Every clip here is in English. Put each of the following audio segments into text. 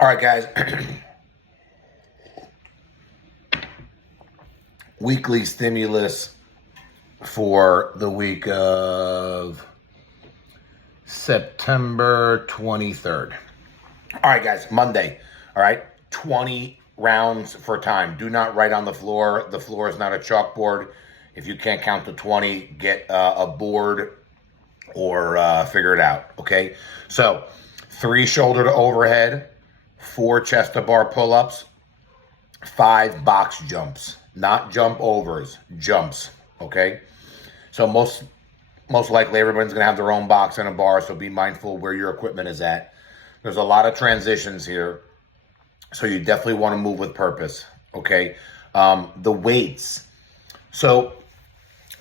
All right, guys. Weekly stimulus for the week of September 23rd. All right, guys, Monday. All right, 20 rounds for time. Do not write on the floor. The floor is not a chalkboard. If you can't count to 20, get a board or figure it out, okay? So 3 shoulder to overhead, 4 chest to bar pull-ups, 5 box jumps, not jump overs, jumps, okay? So most likely everyone's going to have their own box and a bar, so be mindful where your equipment is at. There's a lot of transitions here, so you definitely want to move with purpose, okay? The weights. So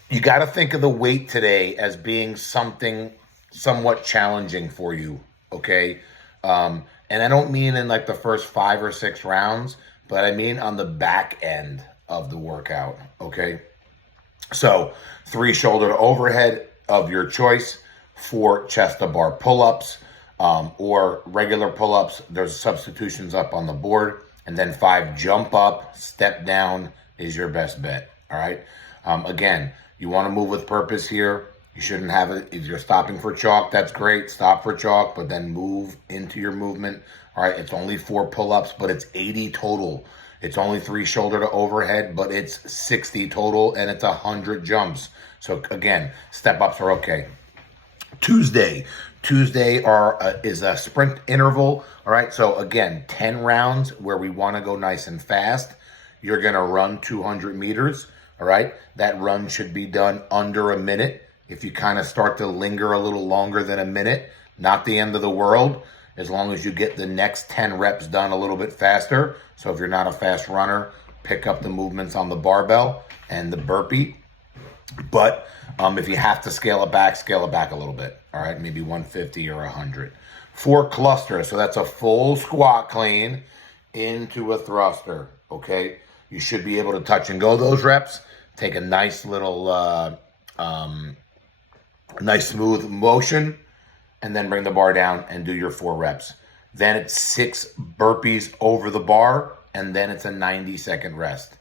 you got to think of the weight today as being something somewhat challenging for you, okay? And I don't mean in like the first 5 or 6 rounds, but I mean on the back end of the workout, okay? So 3 shoulder to overhead of your choice, 4 chest to bar pull-ups, or regular pull-ups. There's substitutions up on the board. And then 5 jump up, step down is your best bet, all right? Again, you want to move with purpose here. You shouldn't have it. If you're stopping for chalk, that's great. Stop for chalk, but then move into your movement. All right, it's only 4 pull-ups, but it's 80 total. It's only 3 shoulder to overhead, but it's 60 total, and it's 100 jumps. So again, step-ups are okay. Tuesday is a sprint interval. All right, so again, 10 rounds where we want to go nice and fast. You're going to run 200 meters. All right, that run should be done under a minute. If you kind of start to linger a little longer than a minute, not the end of the world, as long as you get the next 10 reps done a little bit faster. So if you're not a fast runner, pick up the movements on the barbell and the burpee. But if you have to scale it back a little bit. All right, maybe 150 or 100. 4 clusters, so that's a full squat clean into a thruster, okay? You should be able to touch and go those reps. Take a nice little, nice smooth motion, and then bring the bar down and do your 4 reps. Then it's 6 burpees over the bar, and then it's a 90-second rest.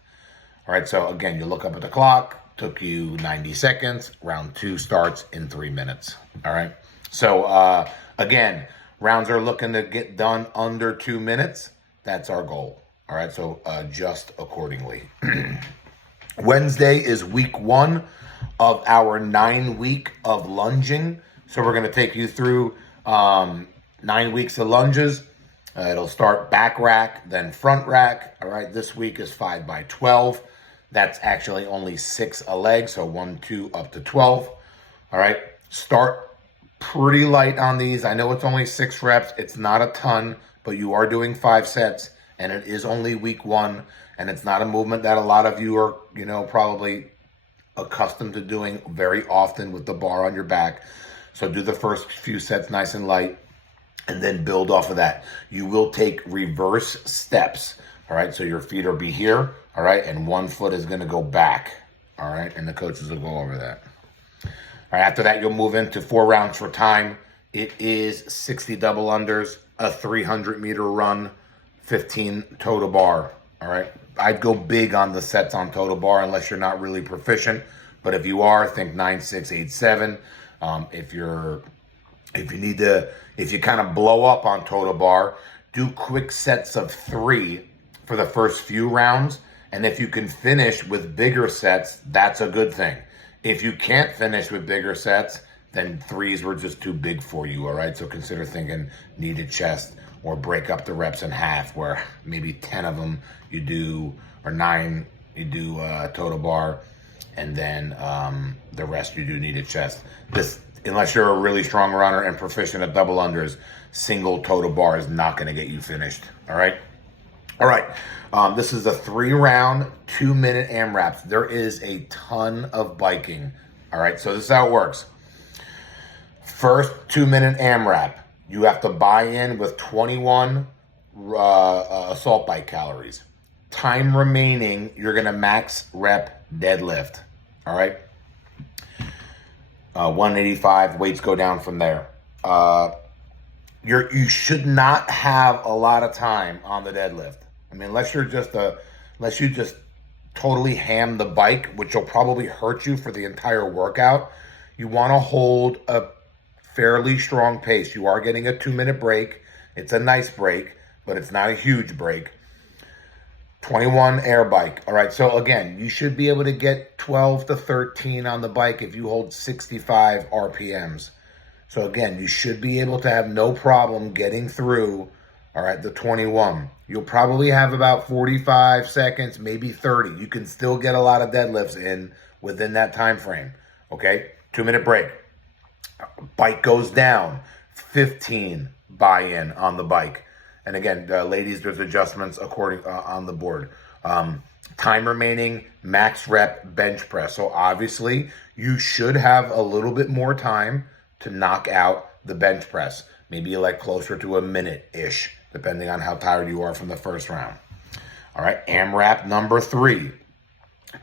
All right, so again, you look up at the clock, took you 90 seconds. Round 2 starts in 3 minutes. All right, so again, rounds are looking to get done under 2 minutes. That's our goal. All right, so adjust accordingly. Wednesday is week 1 of our 9-week of lunging. So we're going to take you through 9 weeks of lunges. It'll start back rack, then front rack. All right, this week is 5 by 12. That's actually only 6 a leg, so 1, 2, up to 12. All right, start pretty light on these. I know it's only 6 reps. It's not a ton, but you are doing 5 sets, and it is only week 1, and it's not a movement that a lot of you are, probably accustomed to doing very often with the bar on your back. So do the first few sets nice and light, and then build off of that. You will take reverse steps, all right? So your feet will be here, all right? And 1 foot is going to go back, all right? And the coaches will go over that. All right, after that, you'll move into 4 rounds for time. It is 60 double unders, a 300-meter run, 15 toe to bar, all right? I'd go big on the sets on toe to bar unless you're not really proficient. But if you are, think 9, 6, 8, 7. If you kind of blow up on toe to bar, do quick sets of 3 for the first few rounds. And if you can finish with bigger sets, that's a good thing. If you can't finish with bigger sets, then 3s were just too big for you, all right? So consider thinking needed chest, or break up the reps in half, where maybe 10 of them you do, or 9 you do toe to bar, and then the rest you do needed chest. This, unless you're a really strong runner and proficient at double unders, single toe to bar is not going to get you finished. All right. All right. This is a 3-round, 2-minute AMRAPs. There is a ton of biking. All right. So this is how it works. First 2-minute AMRAP, you have to buy in with 21 assault bike calories. Time remaining, you're going to max rep deadlift. All right. 185, weights go down from there. you should not have a lot of time on the deadlift. I mean, unless you just totally ham the bike, which will probably hurt you for the entire workout. You want to hold a fairly strong pace. You are getting a 2-minute break. It's a nice break, but it's not a huge break. 21 air bike. All right. So again, you should be able to get 12 to 13 on the bike if you hold 65 RPMs. So again, you should be able to have no problem getting through, all right, the 21. You'll probably have about 45 seconds, maybe 30. You can still get a lot of deadlifts in within that time frame. Okay? 2-minute break. Bike goes down. 15 buy-in on the bike. And again, ladies, there's adjustments according on the board. Time remaining, max rep bench press. So obviously, you should have a little bit more time to knock out the bench press. Maybe like closer to a minute-ish, depending on how tired you are from the first round. All right, AMRAP number 3,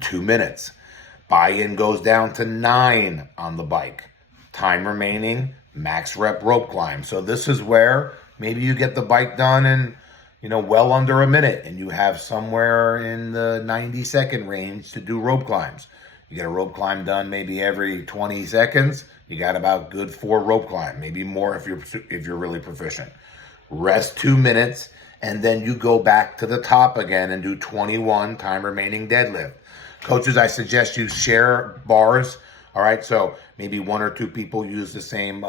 2 minutes. Buy-in goes down to 9 on the bike. Time remaining, max rep rope climb. So this is where maybe you get the bike done in, well under a minute, and you have somewhere in the 90-second range to do rope climbs. You get a rope climb done maybe every 20 seconds. You got about good 4 rope climb, maybe more if you're really proficient. Rest 2 minutes, and then you go back to the top again and do 21 time remaining deadlift. Coaches, I suggest you share bars. All right, so maybe 1 or 2 people use the same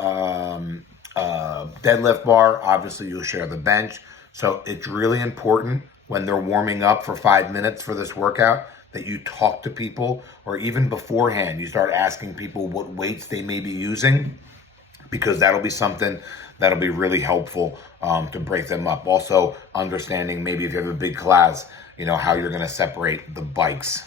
deadlift bar. Obviously, you'll share the bench. So it's really important when they're warming up for 5 minutes for this workout that you talk to people, or even beforehand, you start asking people what weights they may be using, because that'll be something that'll be really helpful to break them up. Also, understanding maybe if you have a big class, how you're going to separate the bikes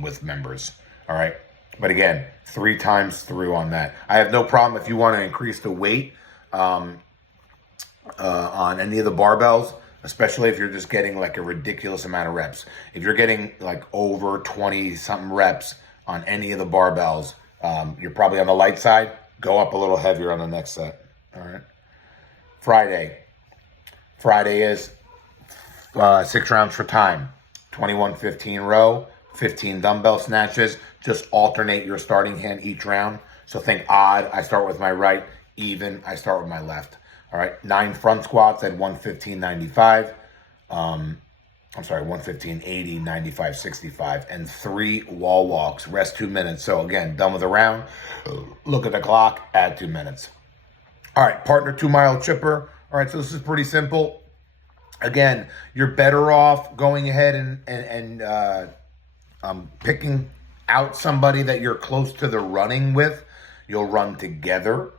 with members. All right. But again, 3 times through on that. I have no problem if you want to increase the weight on any of the barbells, especially if you're just getting like a ridiculous amount of reps. If you're getting like over 20-something reps on any of the barbells, you're probably on the light side. Go up a little heavier on the next set. All right. Friday is 6 rounds for time. 21-15 row, 15 dumbbell snatches. Just alternate your starting hand each round. So think odd, I start with my right. Even, I start with my left. All right, 9 front squats at 115-95. 115-80, 95-65, and 3 wall walks. Rest 2 minutes. So again, done with a round. Look at the clock, add 2 minutes. All right, partner 2-mile chipper. All right, so this is pretty simple. Again, you're better off going ahead and picking out somebody that you're close to the running with. You'll run together.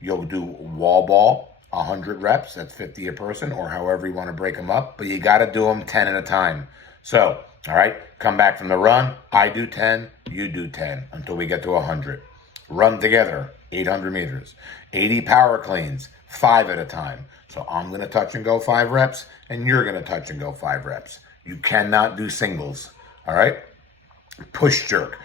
You'll do wall ball. 100 reps, that's 50 a person, or however you want to break them up, but you got to do them 10 at a time. So, all right, come back from the run. I do 10, you do 10 until we get to 100. Run together, 800 meters. 80 power cleans, 5 at a time. So I'm going to touch and go 5 reps, and you're going to touch and go 5 reps. You cannot do singles, all right? Push jerk,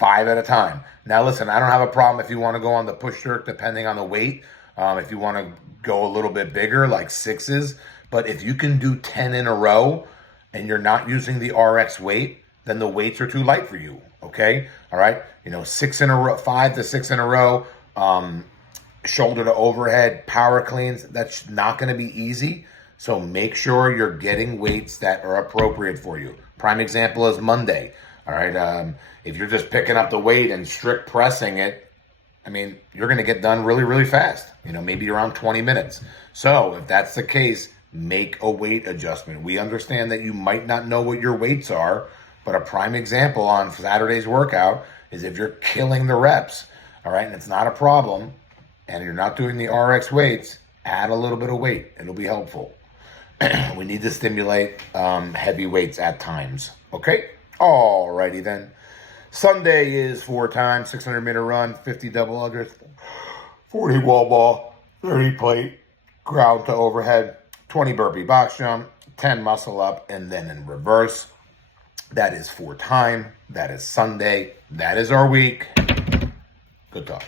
5 at a time. Now listen, I don't have a problem if you want to go on the push jerk depending on the weight. If you want to go a little bit bigger, like 6s, but if you can do 10 in a row and you're not using the RX weight, then the weights are too light for you. Okay. All right. 6 in a row, 5 to 6 in a row, shoulder to overhead, power cleans. That's not going to be easy. So make sure you're getting weights that are appropriate for you. Prime example is Monday. All right. If you're just picking up the weight and strict pressing it, you're going to get done really, really fast, maybe around 20 minutes. So if that's the case, make a weight adjustment. We understand that you might not know what your weights are, but a prime example on Saturday's workout is if you're killing the reps, all right, and it's not a problem, and you're not doing the RX weights, add a little bit of weight. It'll be helpful. We need to stimulate heavy weights at times. Okay? All righty then. Sunday is 4 times, 600-meter run, 50 double unders, 40 wall ball, 30 plate, ground to overhead, 20 burpee box jump, 10 muscle up, and then in reverse. That is 4 time. That is Sunday. That is our week. Good talk.